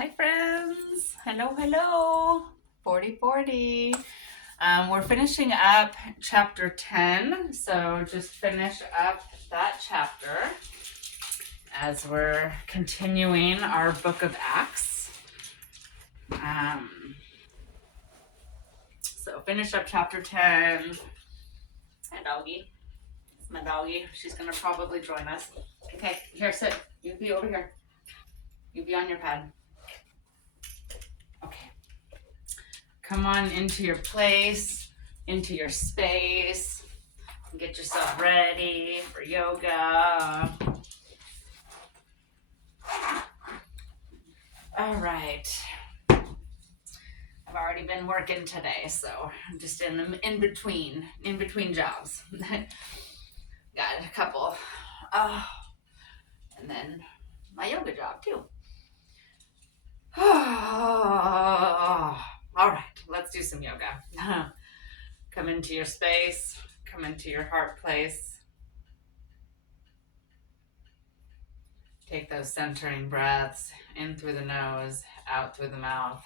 Hi friends, hello, 4040. We're finishing up chapter 10, so just finish up that chapter as we're continuing our book of Acts. So finish up chapter 10. Hi doggy, it's my doggy, she's gonna probably join us. Okay, here, sit, you be over here, you be on your pad. Okay. Come on into your place, into your space. Get yourself ready for yoga. All right. I've already been working today, so I'm just in between jobs. Got a couple. And then my yoga job too. All right, let's do some yoga. Come into your space, come into your heart place. Take those centering breaths in through the nose, out through the mouth.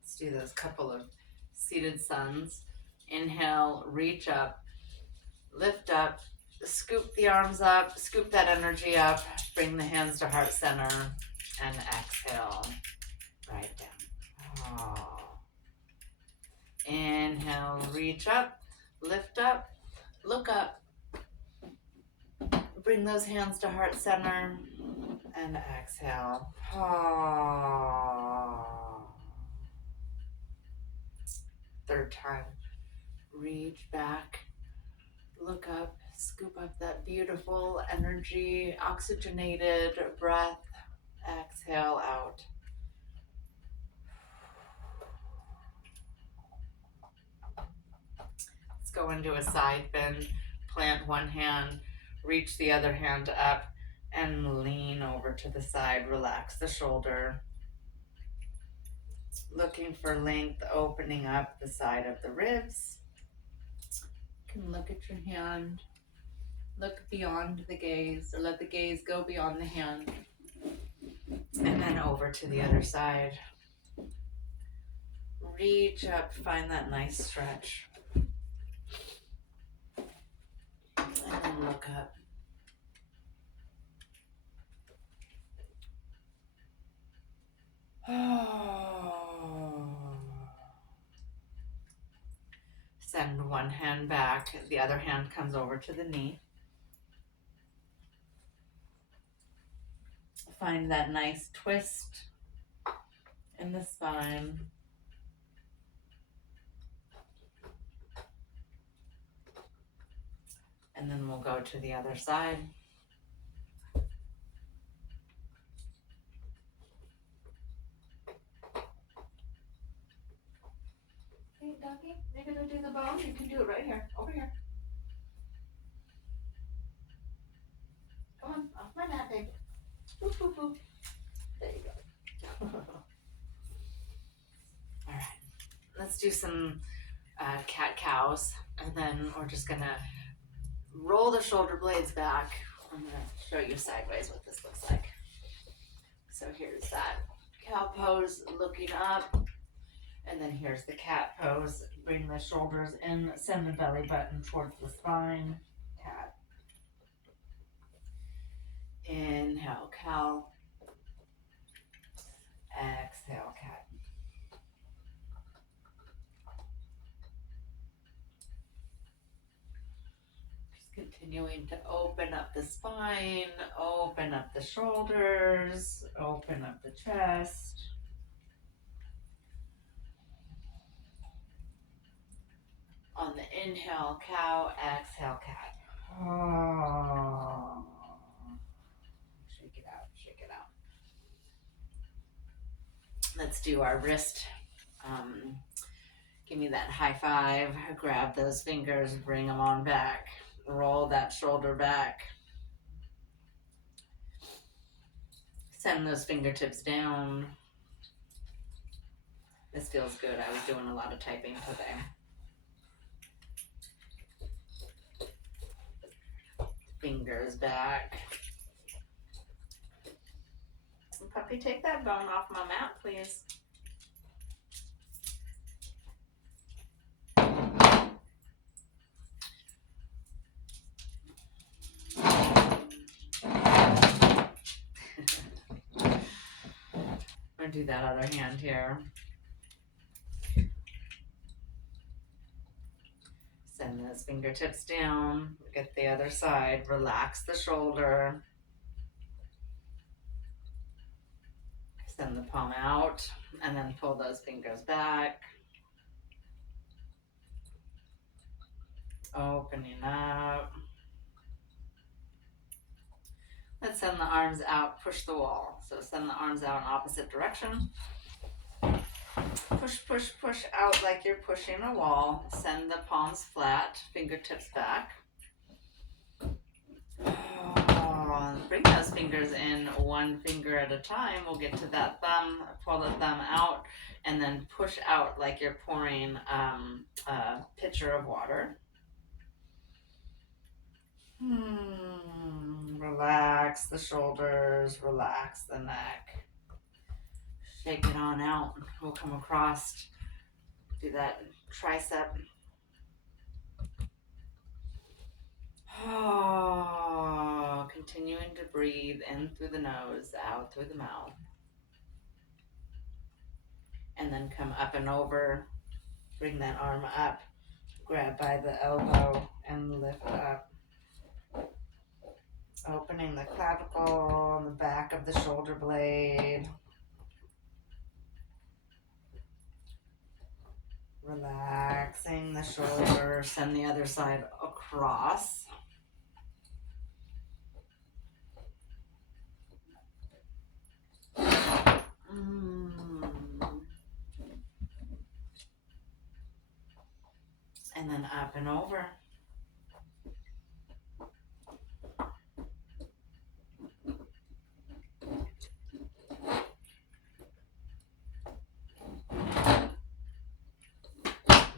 Let's do those couple of seated suns. Inhale, reach up, lift up, scoop the arms up, scoop that energy up, bring the hands to heart center, and exhale, right down. Inhale, reach up, lift up, look up, bring those hands to heart center, and exhale. Third time, reach back, look up, scoop up that beautiful energy, oxygenated breath, exhale out. Let's go into a side bend, plant one hand, reach the other hand up, and lean over to the side, relax the shoulder. Looking for length, opening up the side of the ribs. You can look at your hand, look beyond the gaze, or let the gaze go beyond the hand. And then over to the other side. Reach up, find that nice stretch. And then look up. Send one hand back, the other hand comes over to the knee. Find that nice twist in the spine. And then we'll go to the other side. Hey, doggy, you're gonna do the bone? You can do it right here, over here. Come on, off my mat, baby. Boop, boop, boop. There you go. All right, let's do some cat-cows, and then we're just gonna roll the shoulder blades back. I'm gonna show you sideways what this looks like. So here's that cow pose, looking up, and then here's the cat pose. Bring the shoulders in, send the belly button towards the spine. Cat. Inhale, cow. Exhale, cat. Just continuing to open up the spine, open up the shoulders, open up the chest. On the inhale, cow, exhale, cat. Shake it out, shake it out. Let's do our wrist. Give me that high five. Grab those fingers, bring them on back. Roll that shoulder back. Send those fingertips down. This feels good. I was doing a lot of typing today. Fingers back. Puppy, take that bone off my mat, please. I'm gonna do that other hand here. Send those fingertips down. Get the other side. Relax the shoulder. Send the palm out and then pull those fingers back. Opening up. Let's send the arms out, push the wall. So send the arms out in opposite direction. Push, push, push out like you're pushing a wall. Send the palms flat, fingertips back. Bring those fingers in one finger at a time. We'll get to that thumb, pull the thumb out, and then push out like you're pouring a pitcher of water. Relax the shoulders, relax the neck. Shake it on out. We'll come across, do that tricep. Continuing to breathe in through the nose, out through the mouth. And then come up and over. Bring that arm up. Grab by the elbow and lift up. Opening the clavicle, the back of the shoulder blade. Relaxing the shoulder. Send the other side across. And then up and over.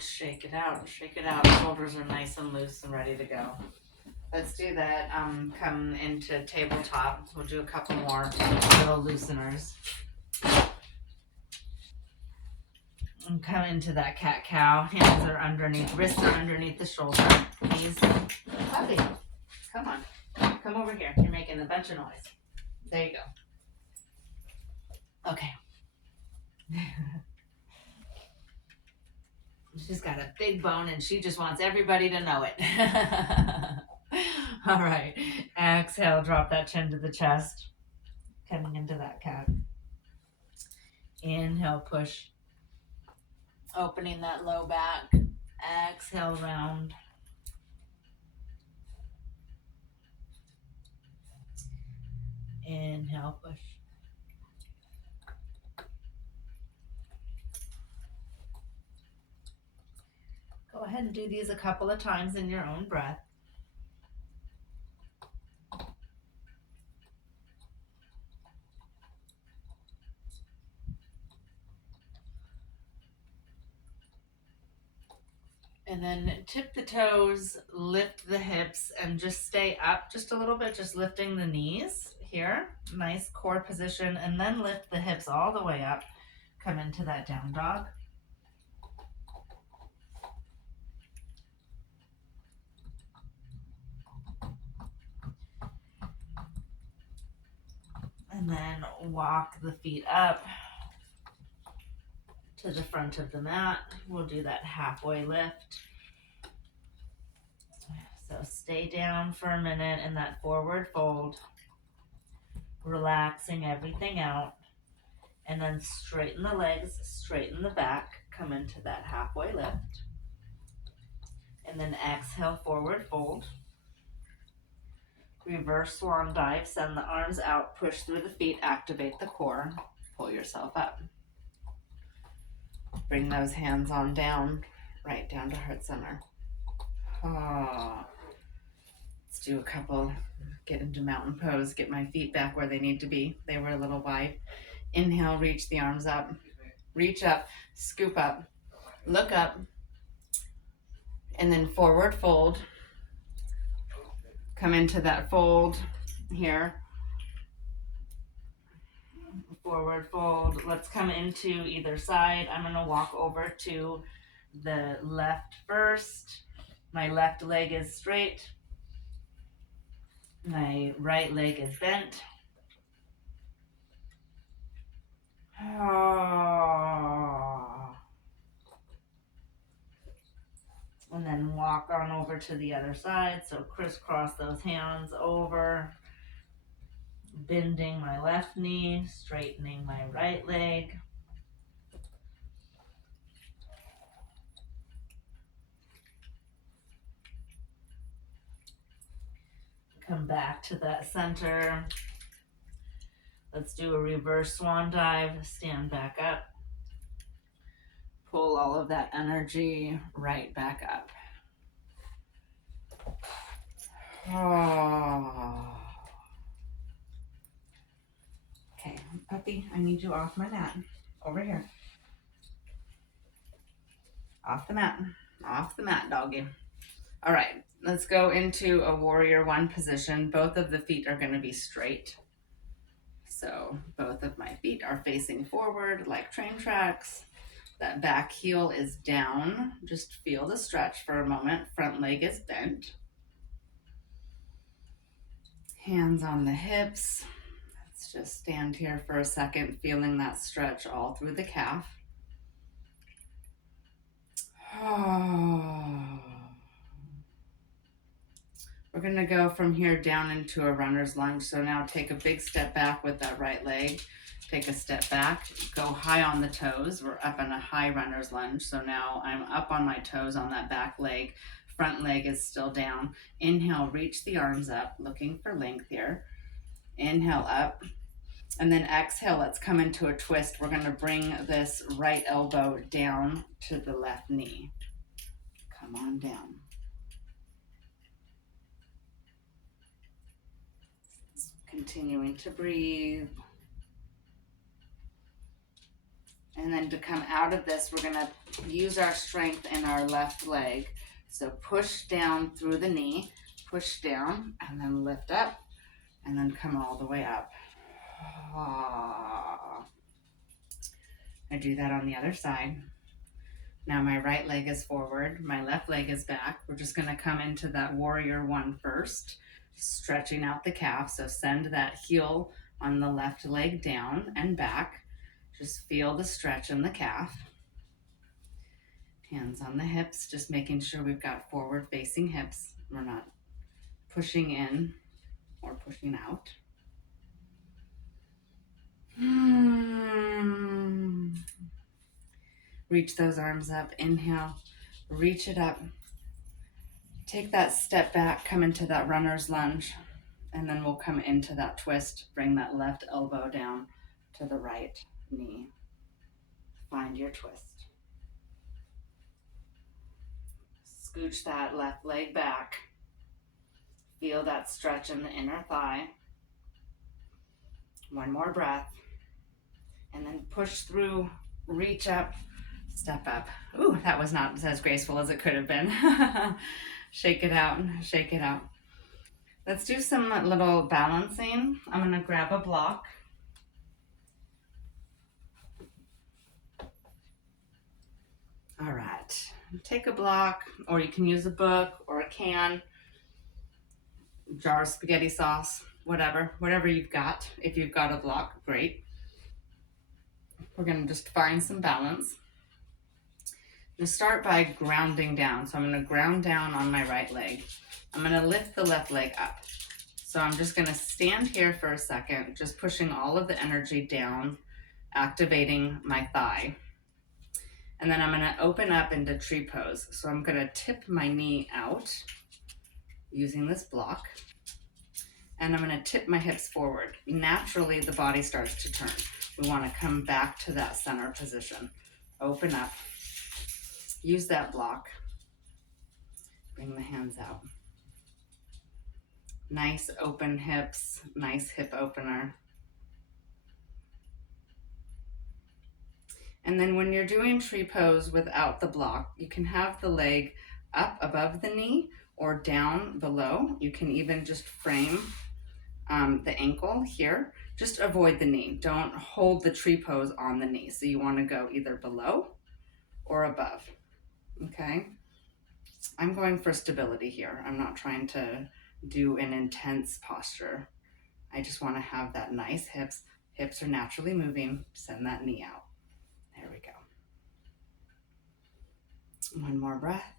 Shake it out, shake it out. Shoulders are nice and loose and ready to go. Let's do that. Come into tabletop. We'll do a couple more little looseners. And come into that cat-cow. Hands are underneath, wrists are underneath the shoulder. Knees. Puppy, come on. Come over here. You're making a bunch of noise. There you go. Okay. She's got a big bone and she just wants everybody to know it. All right. Exhale, drop that chin to the chest. Coming into that cat. Inhale, push. Opening that low back. Exhale, round. Inhale, push. Go ahead and do these a couple of times in your own breath. And then tip the toes, lift the hips, and just stay up just a little bit, just lifting the knees here. Nice core position, and then lift the hips all the way up. Come into that down dog. And then walk the feet up to the front of the mat. We'll do that halfway lift. So stay down for a minute in that forward fold, relaxing everything out, and then straighten the legs, straighten the back, come into that halfway lift, and then exhale, forward fold. Reverse swan dive, send the arms out, push through the feet, activate the core, pull yourself up. Bring those hands on down, right down to heart center. Let's do a couple, get into mountain pose, get my feet back where they need to be. They were a little wide. Inhale, reach the arms up. reach up, scoop up, look up, and then forward fold. Come into that fold here. Forward fold. Let's come into either side. I'm going to walk over to the left first. My left leg is straight. My right leg is bent. And then walk on over to the other side. So crisscross those hands over. Bending my left knee, straightening my right leg. Come back to that center. Let's do a reverse swan dive. Stand back up. Pull all of that energy right back up. Okay, puppy, I need you off my mat. Over here. Off the mat. Off the mat, doggy. All right, let's go into a warrior one position. Both of the feet are going to be straight. So both of my feet are facing forward like train tracks. That back heel is down. Just feel the stretch for a moment. Front leg is bent. Hands on the hips. Let's just stand here for a second, feeling that stretch all through the calf. We're going to go from here down into a runner's lunge. So now take a big step back with that right leg. Take a step back, go high on the toes. We're up in a high runner's lunge. So now I'm up on my toes on that back leg. Front leg is still down. Inhale, reach the arms up, looking for length here. Inhale up. And then exhale, let's come into a twist. We're going to bring this right elbow down to the left knee. Come on down. Continuing to breathe. And then to come out of this, we're going to use our strength in our left leg. So push down through the knee, push down, and then lift up, and then come all the way up. I do that on the other side. Now my right leg is forward, my left leg is back. We're just going to come into that warrior one first, stretching out the calf. So send that heel on the left leg down and back. Just feel the stretch in the calf. Hands on the hips, just making sure we've got forward facing hips. We're not pushing in or pushing out. Reach those arms up. Inhale, reach it up. Take that step back, come into that runner's lunge, and then we'll come into that twist. Bring that left elbow down to the right knee. Find your twist. Scooch that left leg back. Feel that stretch in the inner thigh. One more breath. And then push through, reach up, step up. Ooh, that was not as graceful as it could have been. Shake it out, shake it out. Let's do some little balancing. I'm going to grab a block. All right, take a block, or you can use a book or a can, jar of spaghetti sauce, whatever you've got. If you've got a block, great. We're going to just find some balance. I'm going to start by grounding down. So I'm going to ground down on my right leg. I'm going to lift the left leg up. So I'm just going to stand here for a second, just pushing all of the energy down, activating my thigh. And then I'm going to open up into tree pose. So I'm going to tip my knee out using this block. And I'm going to tip my hips forward. Naturally, the body starts to turn. We want to come back to that center position. Open up. Use that block. Bring the hands out. Nice open hips, nice hip opener. And then when you're doing tree pose without the block, you can have the leg up above the knee or down below. You can even just frame the ankle here. Just avoid the knee. Don't hold the tree pose on the knee. So you want to go either below or above. Okay. I'm going for stability here. I'm not trying to do an intense posture. I just want to have that nice hips. Hips are naturally moving. Send that knee out. There we go. One more breath.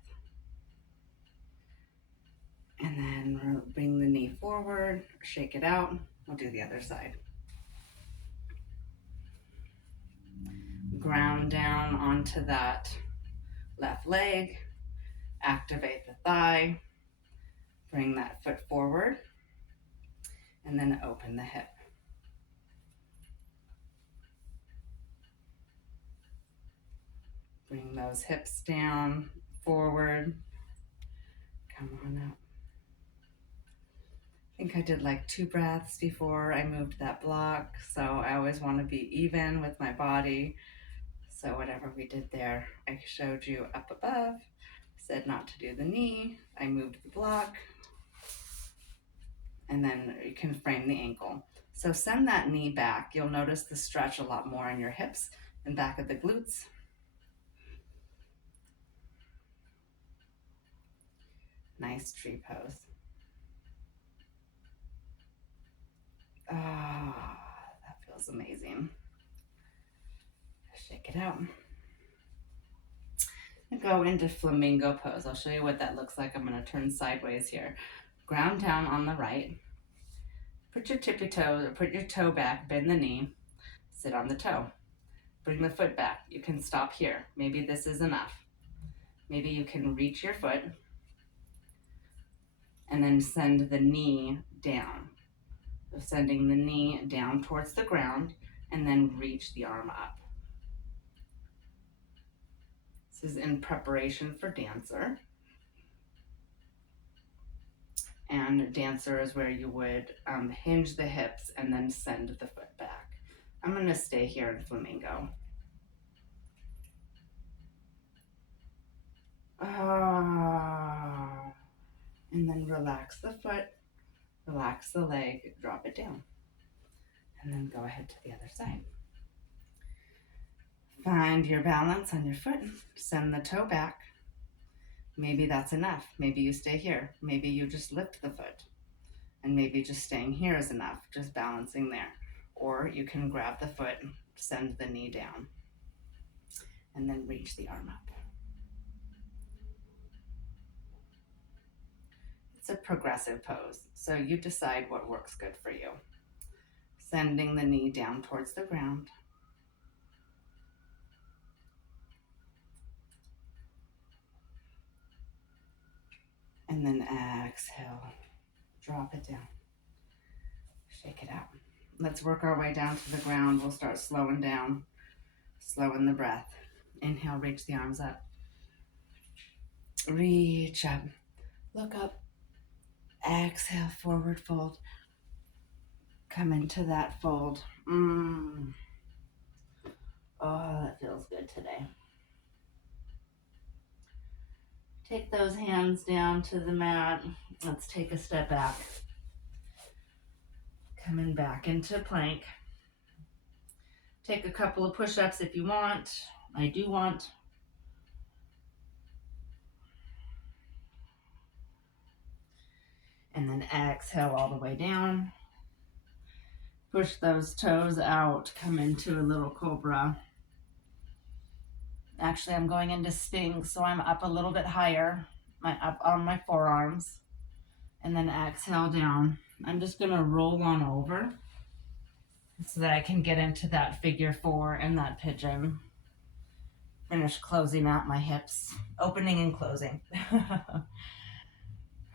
And then bring the knee forward, shake it out. We'll do the other side. Ground down onto that left leg. Activate the thigh. Bring that foot forward. And then open the hip. Bring those hips down, forward. Come on up. I think I did like 2 breaths before I moved that block. So I always want to be even with my body. So whatever we did there, I showed you up above, said not to do the knee. I moved the block. And then you can frame the ankle. So send that knee back. You'll notice the stretch a lot more in your hips and back of the glutes. Nice tree pose. Ah, that feels amazing. Shake it out. And go into flamingo pose. I'll show you what that looks like. I'm going to turn sideways here. Ground down on the right. Put your tippy toe, or put your toe back, bend the knee, sit on the toe. Bring the foot back. You can stop here. Maybe this is enough. Maybe you can reach your foot and then send the knee down. So sending the knee down towards the ground and then reach the arm up. This is in preparation for dancer. And dancer is where you would hinge the hips and then send the foot back. I'm going to stay here in flamingo. And then relax the foot, relax the leg, drop it down. And then go ahead to the other side. Find your balance on your foot, send the toe back. Maybe that's enough. Maybe you stay here. Maybe you just lift the foot. And maybe just staying here is enough, just balancing there. Or you can grab the foot, send the knee down, and then reach the arm up. It's a progressive pose, so you decide what works good for you. Sending the knee down towards the ground. And then exhale, drop it down, shake it out. Let's work our way down to the ground. We'll start slowing down, slowing the breath. Inhale, reach the arms up. Reach up, look up. Exhale, forward fold. Come into that fold. Oh, that feels good today. Take those hands down to the mat. Let's take a step back. Coming back into plank. Take a couple of push-ups if you want. I do want. And then exhale all the way down. Push those toes out. Come into a little cobra. Actually, I'm going into Sphinx, so I'm up a little bit higher. Up on my forearms. And then exhale down. I'm just going to roll on over so that I can get into that figure 4 and that pigeon. Finish closing out my hips. Opening and closing.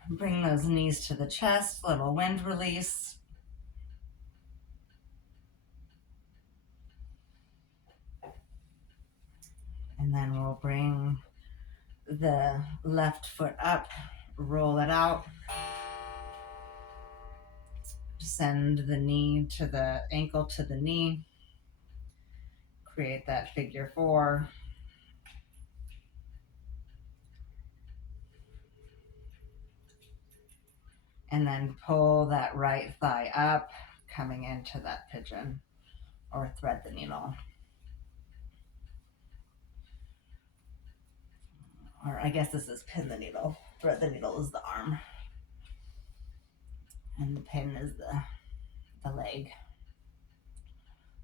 Bring those knees to the chest. Little wind release. And then we'll bring the left foot up, roll it out. Send the knee to the ankle to the knee. create that figure 4. And then pull that right thigh up, coming into that pigeon, or thread the needle. Or I guess this is pin the needle. Thread the needle is the arm. And the pin is the leg.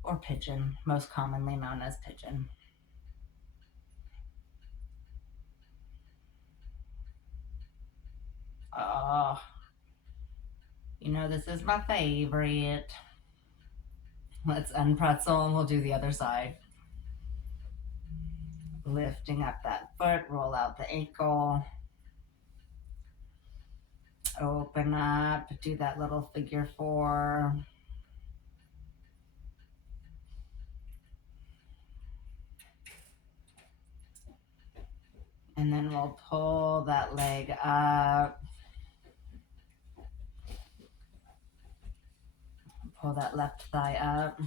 Or pigeon, most commonly known as pigeon. Oh, you know, this is my favorite. Let's unpretzel and we'll do the other side. Lifting up that foot, roll out the ankle. Open up, do that little figure 4. And then we'll pull that leg up. Pull that left thigh up.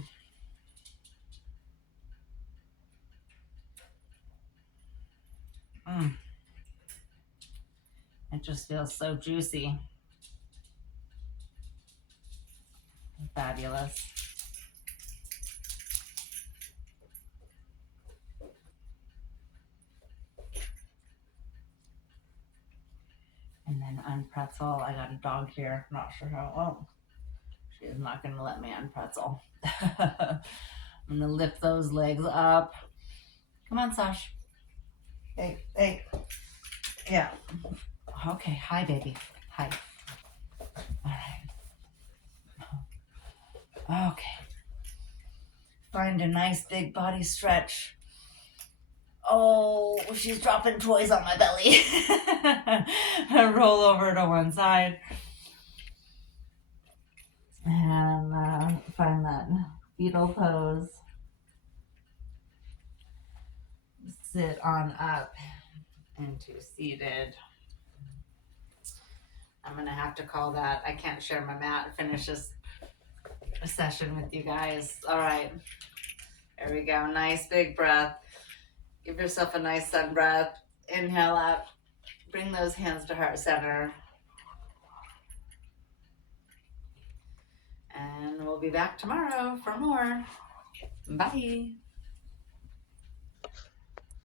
It just feels so juicy. Fabulous. And then unpretzel. I got a dog here. Not sure how. Oh, she is not going to let me unpretzel. I'm going to lift those legs up. Come on, Sash. Hey, hey. Yeah. Okay. Hi, baby. Hi. All right. Okay. Find a nice big body stretch. Oh, she's dropping toys on my belly. Roll over to one side. And find that fetal pose. Sit on up into seated. I'm going to have to call that. I can't share my mat and finish this session with you guys. All right. There we go. Nice big breath. Give yourself a nice sun breath. Inhale up. Bring those hands to heart center. And we'll be back tomorrow for more. Bye.